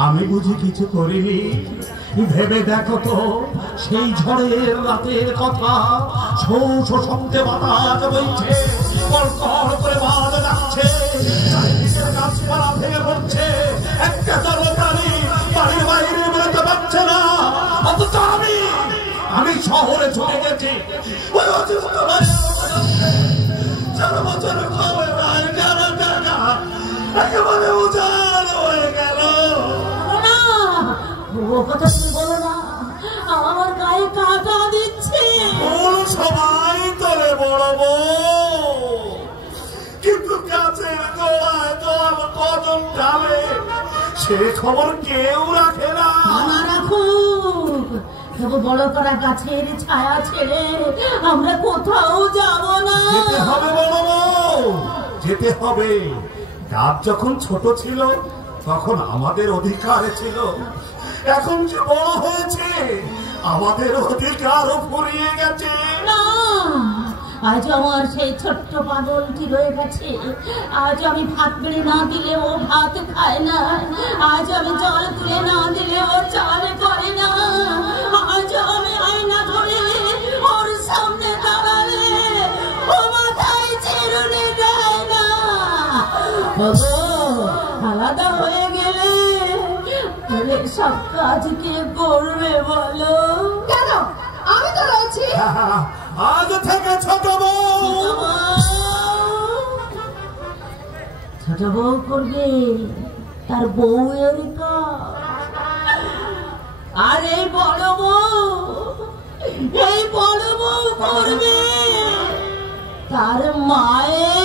আমি বুঝি কিছু করিনি? ভেবে দেখো তো, সেই ঝড়ের রাতের কথা। শো শো শব্দে বাতাস বইছে, কড়কড় করে বাজ যাচ্ছে, চারিদিকের গাছপালা ভেঙে পড়ছে, একটা জলপ্রাণী বাড়ির বাইরে বেরোতে পারছে না। অথচ আমি শহরে চলে গেছি। ওই অসুস্থ চার বছর কবে একেবারে উজাড় হয়ে গেল। কথা তুমি বলো না, আমার গায়ে কাঁটা দিচ্ছে। সবাই তোরে বড় বউ, কিন্তু গাছের গোড়ায় জল কদম ঢালে সে খবর কেউ রাখে না। রাখুক, তবু বড় করা গাছের ছায়া ছেড়ে আমরা কোথাও যাব না। যেতে হবে বড় বউ, যেতে হবে। গাছ যখন ছোট ছিল তখন আমাদের অধিকারে ছিল, এখন যে বড় হয়েছে আমাদের অধিকারও ফুরিয়ে গেছে। না, আজ আমার সেই ছোট্ট পাগলটি রয়ে গেছে। আজ আমি ভাত বেড়ে না দিলে ও ভাত খায় না, আজ আমি জল তুলে না দিলে ও চাল করে না, আজ আমি আয়না ধরে ওর সামনে দাঁড়ালে ও মাথায় চিরুনি দেয় না। আলাদা হয়ে গেলে সব কাজ কে করবে বলো? কেন, আমি তো রয়েছি। আজ থেকে ছোট বউ করবে, তার বউয়ের কাজ। আর এই বড় বউ করবে তার মায়ের